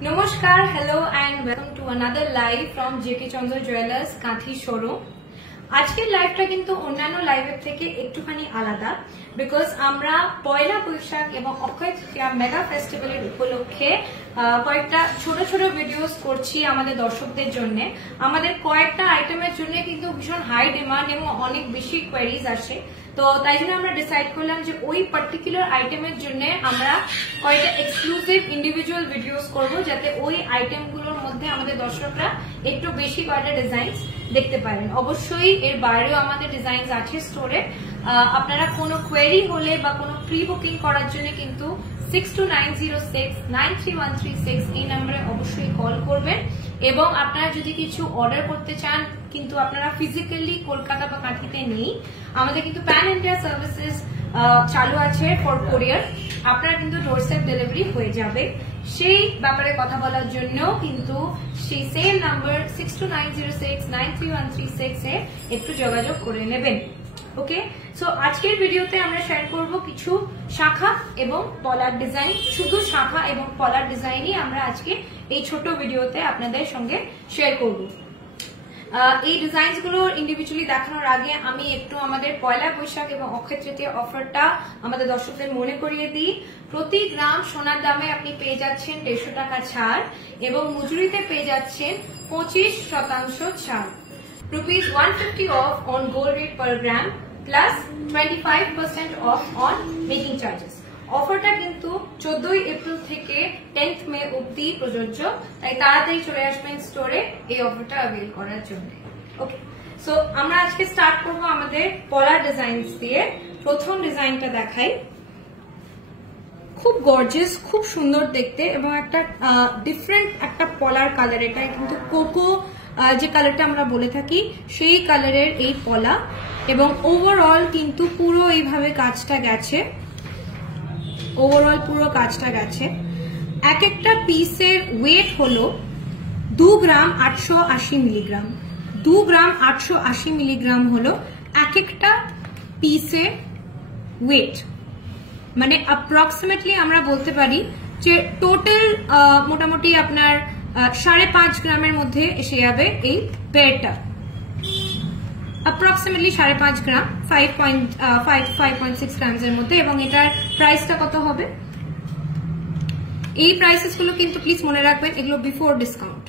Namaskar, hello and welcome to another live from JK Chandra Jewellers Kanthi showroom. আজকের লাইভটা কিন্তু অন্যান্য লাইভের থেকে একটুখানি আলাদা বিকজ আমরা পয়লা বৈশাখ এবং অক্ষয় তৃতীয়া মেগা ফেস্টিভ্যালের উপলক্ষে কয়েকটা ছোট ছোট ভিডিওস করছি আমাদের দর্শকদের জন্য। আমাদের কয়েকটা আইটেমের জন্য কিন্তু ভীষণ হাই ডিমান্ড এবং অনেক বেশি কোয়েরিজ আসে, তো তাই জন্য আমরা ডিসাইড করলাম যে ওই পার্টিকুলার আইটেমের জন্য আমরা কয়েকটা এক্সক্লুসিভ ইন্ডিভিজুয়াল ভিডিওস করব, যাতে ওই আইটেমগুলোর মধ্যে আমাদের দর্শকরা একটু বেশি কয়েকটা ডিজাইনস দেখতে পারেন। অবশ্যই এর বাইরেও আমাদের ডিজাইনস আছে স্টোরে। আপনারা কোনো কোয়েরি হলে বা কোনো প্রি বুকিং করার জন্য কিন্তু 6290693136 এই নম্বরে অবশ্যই কল করবেন। এবং আপনারা যদি কিছু অর্ডার করতে চান কিন্তু আপনারা ফিজিক্যালি কলকাতা বা কাঁথিতে নেই, আমাদের কিন্তু প্যান ইন্ডিয়া সার্ভিসেস চালু আছে ফর কোরিয়ার। আপনারা কিন্তু ডোরস্টেপ ডেলিভারি হয়ে যাবে। সেই ব্যাপারে কথা বলার জন্য কিন্তু সেই সেম নাম্বার 6290693136 এ একটু যোগাযোগ করে নেবেন। ওকে, সো আজকের ভিডিওতে আমরা শেয়ার করব কিছু শাখা এবং পলার ডিজাইন। শুধু শাখা এবং পলার ডিজাইনই আমরা আজকে এই ছোট ভিডিওতে আপনাদের সঙ্গে শেয়ার করব। এই ডিজাইনস গুলো ইন্ডিভিজুয়ালি দেখানোর আগে আমি একটু আমাদের পয়লা বৈশাখ এবং অক্ষয় তৃতীয়া অফারটা আমাদের দর্শকদের মনে করিয়ে দিই। প্রতি গ্রাম সোনার দামে আপনি পেয়ে যাচ্ছেন 150 টাকা ছাড় এবং মজুরিতে পেয়ে যাচ্ছেন 25% ছাড়। ₹150 off on gold rate per gram plus 25% off on making charges. অফারটা কিন্তু 14 এপ্রিল থেকে 10 মে অবধি প্রযোজ্য, তাই তাড়াতাড়ি চলে আসবেন স্টোরে এই অফারটা অ্যাভেল করার জন্য। ওকে, সো আমরা আজকে স্টার্ট করব আমাদের পলার ডিজাইনস দিয়ে। প্রথম ডিজাইনটা দেখাই, খুব গর্জিয়াস, খুব সুন্দর দেখতে এবং একটা ডিফারেন্ট একটা পলার কালার। এটা কিন্তু কোকো যে কালারটা আমরা বলে থাকি সেই কালারের এই পলা এবং ওভারঅল কিন্তু পুরো এইভাবে কাজটা গেছে। ওভারঅল পুরো কাজটা গেছে। এক একটা পিসের ওয়েট হলো 2 গ্রাম 880 মিলিগ্রাম। 2 গ্রাম 880 মিলিগ্রাম হলো এক একটা পিসের ওয়েট, মানে অ্যাপ্রক্সিমেটলি আমরা বলতে পারি যে টোটাল মোটামুটি আপনার 5.5 গ্রামের মধ্যে এসে যাবে এই পেয়ারটা। অ্যাপ্রক্সিমেটলি 5.5 গ্রাম, 5.6 গ্রামস এর মধ্যে। এবং এটার প্রাইসটা কত হবে? এই প্রাইসেস গুলো কিন্তু প্লিজ মনে রাখবেন, এগুলো বিফোর ডিসকাউন্ট।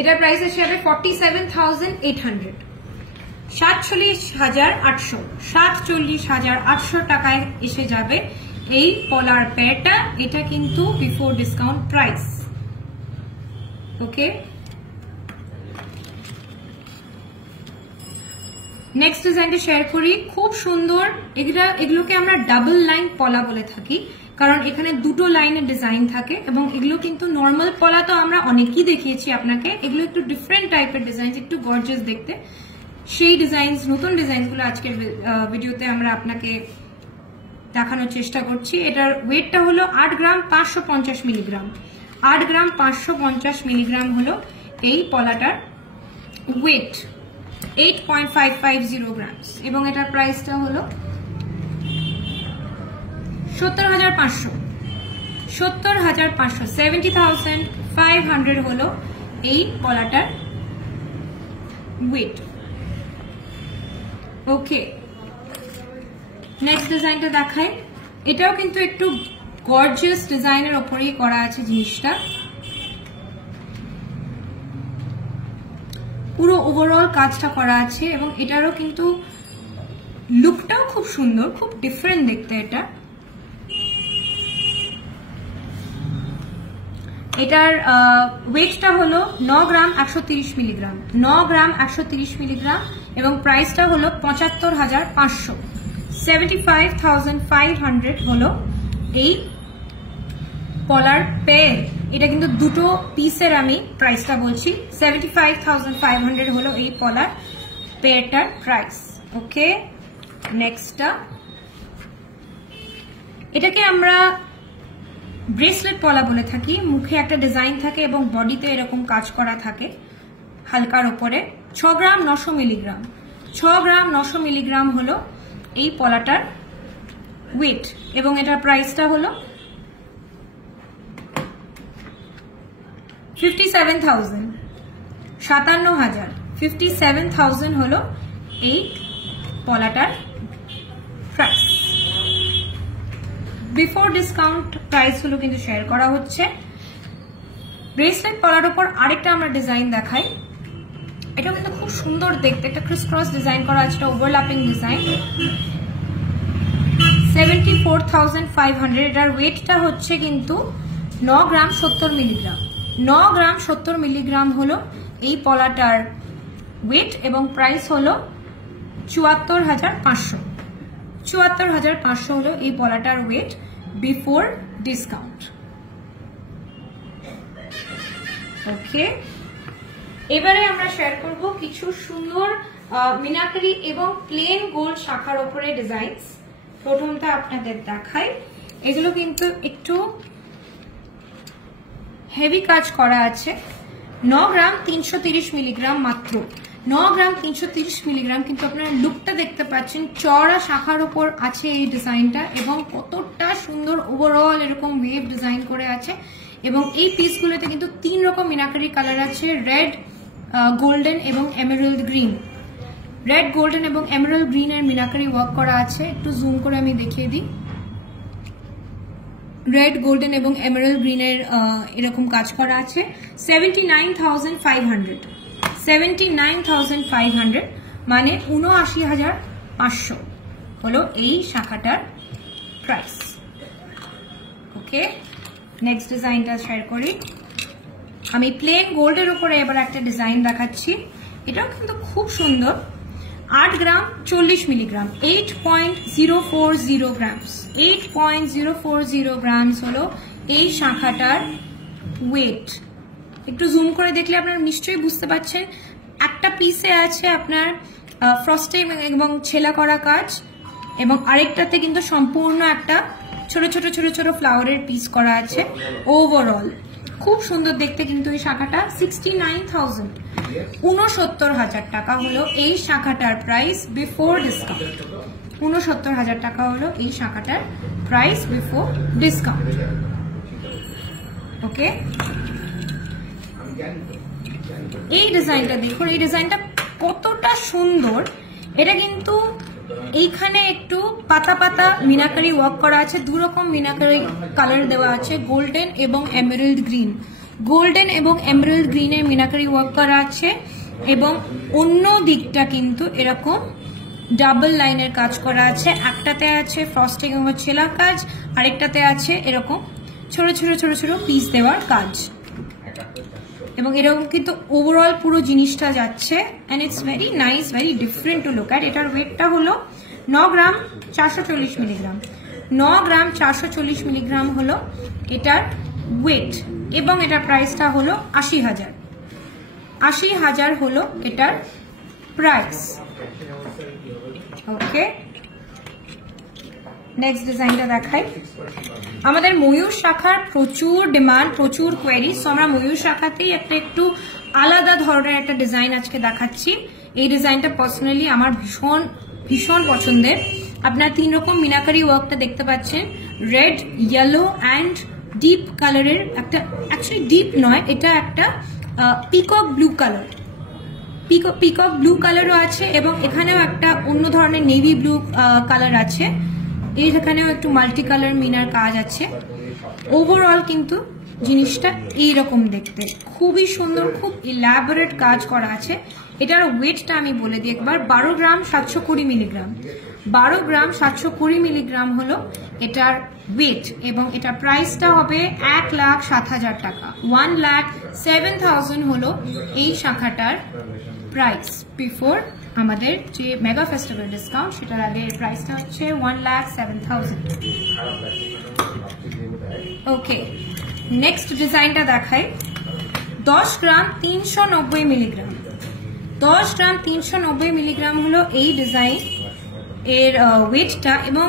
এটার প্রাইস এসে যাবে 47,800, 47,800, 47,800 টাকায় এসে যাবে এই পলার পেয়ারটা। এটা কিন্তু বিফোর ডিসকাউন্ট প্রাইস। ওকে, নেক্সট ডিজাইনটা শেয়ার করি। খুব সুন্দর, এগুলোকে আমরা ডাবল লাইন পলা বলে থাকি কারণ এখানে দুটো লাইনের ডিজাইন থাকে এবং এগুলো কিন্তু নর্মাল পলা তো আমরা অনেকই দেখিয়েছি আপনাকে। এগুলো একটু ডিফারেন্ট টাইপের ডিজাইন, একটু গর্জিয়াস দেখতে। সেই ডিজাইন, নতুন ডিজাইনগুলো আজকের ভিডিওতে আমরা আপনাকে দেখানোর চেষ্টা করছি। এটার ওয়েটটা হলো 8 গ্রাম 550 মিলিগ্রাম। 8 গ্রাম 550 মিলিগ্রাম হলো এই পলাটার ওয়েট, 8.550 গ্রামস। এবং এটার প্রাইসটা হলো 70,500, 70,500, 70,500 হলো এই পলাটার ওয়েট। ওকে, নেক্সট ডিজাইনটা দেখাই। এটাও কিন্তু একটু গর্জিয়াস ডিজাইনের ওপরেই করা আছে জিনিসটা। পুরো ওভারঅল কাজটা করা আছে এবং এটারও কিন্তু লুকটাও খুব সুন্দর, খুব ডিফারেন্ট দেখতে এটা। এটার ওয়েটটা হলো 9 গ্রাম 130 মিলিগ্রাম, 9 গ্রাম 130 মিলিগ্রাম এবং প্রাইসটা হলো 75,500, 75,500 হলো এই পলার পেয়ার। এটা কিন্তু দুটো পিসের আমি প্রাইসটা বলছি। 75,500 হলো এই পলার পেয়ারটার প্রাইস। ওকে, নেক্সটটা, এটাকে আমরা ব্রেসলেট পলা বলে থাকি। মুখে একটা ডিজাইন থাকে এবং বডিতে এরকম কাজ করা থাকে হালকার ওপরে। 6 গ্রাম 900 মিলিগ্রাম, 6 গ্রাম 900 মিলিগ্রাম হলো এই পলাটার ওয়েট এবং এটার প্রাইসটা হলো 57,000 57,000 57,000 হলো এই পলাটার প্রাইস। বিফোর ডিসকাউন্ট প্রাইস হলো কিন্তু শেয়ার করা হচ্ছে। ব্রেসলেট পলার উপর আরেকটা আমরা ডিজাইন দেখাই। এটা কিন্তু খুব সুন্দর দেখতে, একটা ক্রিস ক্রস ডিজাইন করা আছে, এটা ওভারল্যাপিং ডিজাইন। 74,500। এটার ওয়েটটা হচ্ছে কিন্তু 9 গ্রাম 70 মিলিগ্রাম। 9 গ্রাম 70 মিলিগ্রাম হলো এই পলাটার ওয়েট এবং প্রাইস হলো 74,500। 74,500 হলো এই পলাটার ওয়েট বিফোর ডিসকাউন্ট। ওকে, এবারে আমরা শেয়ার করব কিছু সুন্দর মিনাকারি এবং প্লেন গোল্ড শাখার উপরে ডিজাইনস। প্রথমটা আপনাদের দেখাই। এগুলো কিন্তু একটু হেভি কাজ করা আছে। 9 গ্রাম 330 মিলিগ্রাম মাত্র। 9 গ্রাম 330 মিলিগ্রাম, কিন্তু আপনারা লুকটা দেখতে পাচ্ছেন, চওড়া শাখার উপর আছে এই ডিজাইনটা এবং কতটা সুন্দর ওভারঅল এরকম ওয়েভ ডিজাইন করে আছে। এবং এই পিসগুলোতে কিন্তু 3 রকম মিনাকারি কালার আছে, রেড, গোল্ডেন এবং এমেরাল্ড গ্রিন। রেড, গোল্ডেন এবং এমেরাল্ড গ্রিন এর মিনাকারি ওয়ার্ক করা আছে। একটু জুম করে আমি দেখিয়ে দিই। রেড, গোল্ডেন এবং এমেরাল্ড গ্রিন এর এরকম কাজ করা আছে। 79,500 79,500 মানে 79,500 হলো এই শাখাটার প্রাইস। ওকে, নেক্সট ডিজাইনটা শেয়ার করি। আমি প্লেন গোল্ডের উপরে এবার একটা ডিজাইন দেখাচ্ছি। এটাও কিন্তু খুব সুন্দর। 8 গ্রাম 40 মিলিগ্রাম, 8.040 গ্রামস। 8.040 গ্রামস হলো এই শাখাটার ওয়েট। একটু জুম করে দেখলে আপনারা নিশ্চয়ই বুঝতে পারছেন। একটা পিসে আছে আপনার ফ্রস্টিং এবং ছেলা করা কাজ, এবং আরেকটাতে কিন্তু সম্পূর্ণ একটা ছোট ছোট ছোট ছোট ফ্লাওয়ারের পিস করা আছে। ওভারঅল খুব সুন্দর দেখতে কিন্তু এই শাখাটা। 69,000 69,000 টাকা হলো এই শাখাটার প্রাইস বিফোর ডিসকাউন্ট। 69,000 টাকা হলো এই শাখাটার প্রাইস বিফোর ডিসকাউন্ট। ওকে, এই ডিজাইনটা দেখুন। এই ডিজাইনটা কতটা সুন্দর। এটা কিন্তু এইখানে একটু পাতা পাতা মিনাকারি ওয়ার্ক করা আছে। 2 রকম মিনাকারি কালার দেওয়া আছে, গোল্ডেন এবং এমেরাল্ড গ্রিন। গোল্ডেন এবং এমেরাল্ড গ্রিনের মিনাকারি ওয়ার্ক করা আছে এবং অন্য দিকটা কিন্তু এরকম ডাবল লাইনের কাজ করা আছে। একটাতে আছে ফ্রস্টিং এবং ছেলা কাজ, আরেকটাতে আছে এরকম ছোট ছোট ছোট ছোট পিস দেওয়ার কাজ। এবং এরকম কিন্তু ওভারঅল পুরো জিনিসটা যাচ্ছে and it's very nice, very different to look at. এটার ওয়েটটা হলো 9 গ্রাম 440 মিলিগ্রাম। 9 গ্রাম 440 মিলিগ্রাম হলো এটার ওয়েট এবং এটার প্রাইসটা হলো 80,000। 80,000 হলো এটার প্রাইস। ওকে, নেক্সট ডিজাইনটা দেখাই। আমাদের ময়ূর শাখার প্রচুর ডিমান্ড, প্রচুর কোয়েরি। সো আমরা ময়ূর শাখাতেই একটা একটু আলাদা ধরনের একটা ডিজাইন আজকে দেখাচ্ছি। এই ডিজাইনটা পার্সোনালি আমার ভীষণ ভীষণ পছন্দের। আপনার 3 রকম মিনাকারি ওয়ার্কটা দেখতে পাচ্ছেন, রেড, ইয়েলো অ্যান্ড ডিপ কালারের একটা, অ্যাকচুয়ালি ডিপ নয়, এটা একটা peacock blue colour. Peacock blue কালারও আছে এবং এখানেও একটা অন্য ধরনের নেভি ব্লু কালার আছে। এইখানেও একটু মাল্টি কালার মিনার কাজ আছে। ওভারঅল কিন্তু জিনিসটা এইরকম দেখতে, খুবই সুন্দর, খুব ইলাবোরেট কাজ করা আছে। এটার ওয়েটটা আমি বলে দিই একবার। 12 গ্রাম 720 মিলিগ্রাম। 12 গ্রাম 720 মিলিগ্রাম হলো এটার ওয়েট এবং এটার প্রাইসটা হবে 1,07,000 টাকা। 1,07,000 হলো এই শাখাটার প্রাইস বিফোর আমাদের যে মেগা ফেস্টিভ্যাল ডিসকাউন্ট, সেটার আগে প্রাইসটা হচ্ছে 1,07,000। ওকে, নেক্সট ডিজাইনটা দেখাই। 10 গ্রাম 390 মিলিগ্রাম। 10 গ্রাম 390 মিলিগ্রাম হলো এই ডিজাইন এর ওয়েটটা এবং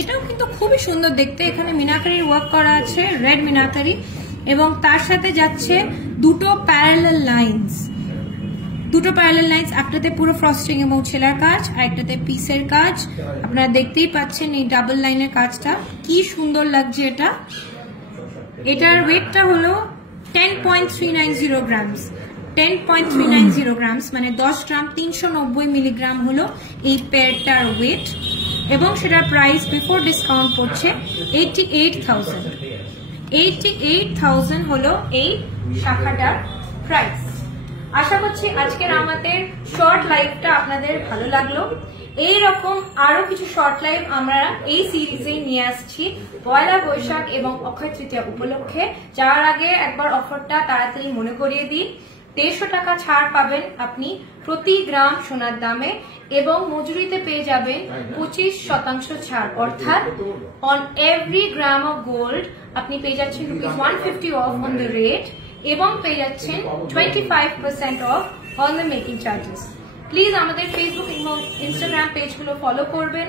এটাও কিন্তু খুবই সুন্দর দেখতে। এখানে মিনাকারির ওয়ার্ক করা আছে, রেড মিনাকারি, এবং তার সাথে যাচ্ছে দুটো প্যারালাল লাইন্স। দুটো প্যারালাল লাইন্স, একটাতে পুরো ফ্রস্টিং এবং ছেলার কাজ, আর একটাতে পিসের কাজ। আপনারা দেখতেই পাচ্ছেন এই ডাবল লাইনের কাজটা কি সুন্দর লাগছে এটা। এটার ওয়েটটা হলো 10.390 grams 10.390 grams মানে 10 গ্রাম 390 মিলিগ্রাম হলো এই পেয়ারটার ওয়েট এবং সেটার প্রাইস বিফোর ডিসকাউন্ট পড়ছে 88,000 হলো এই শাখাটার প্রাইস। আশা করছি আজকের আমাদের শর্ট লাইভটা আপনাদের ভালো লাগলো। এই রকম আরো কিছু শর্ট লাইভ আমরা এই সিরিজে নিয়ে আসছি পয়লা বৈশাখ এবং অক্ষয় তৃতীয়া উপলক্ষে। যাওয়ার আগে একবার অফারটা তাড়াতাড়ি মনে করিয়ে দিই। 150 টাকা ছাড় পাবেন আপনি প্রতি গ্রাম সোনার দামে এবং মজুরিতে পেয়ে যাবেন 25% ছাড়, অর্থাৎ on every gram of gold আপনি পেয়ে যাচ্ছেন ₹150 অফ অন দ্য রেট এবং পেয়ে যাচ্ছেন 25% of on the making charges. Please আমাদের ফেসবুক এবং ইনস্টাগ্রাম পেজগুলো ফলো করবেন।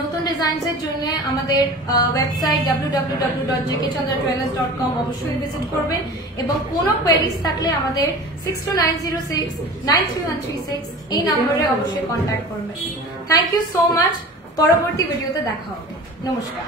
নতুন ডিজাইনস এর জন্য আমাদের ওয়েবসাইট www.jkchandratravels.com অবশ্যই ভিজিট করবেন এবং কোনো কোয়েরিজ থাকলে আমাদের 6290693136 এই নম্বরে অবশ্যই কন্ট্যাক্ট করবেন। Thank you so much. পরবর্তী ভিডিওতে দেখা হবে। নমস্কার।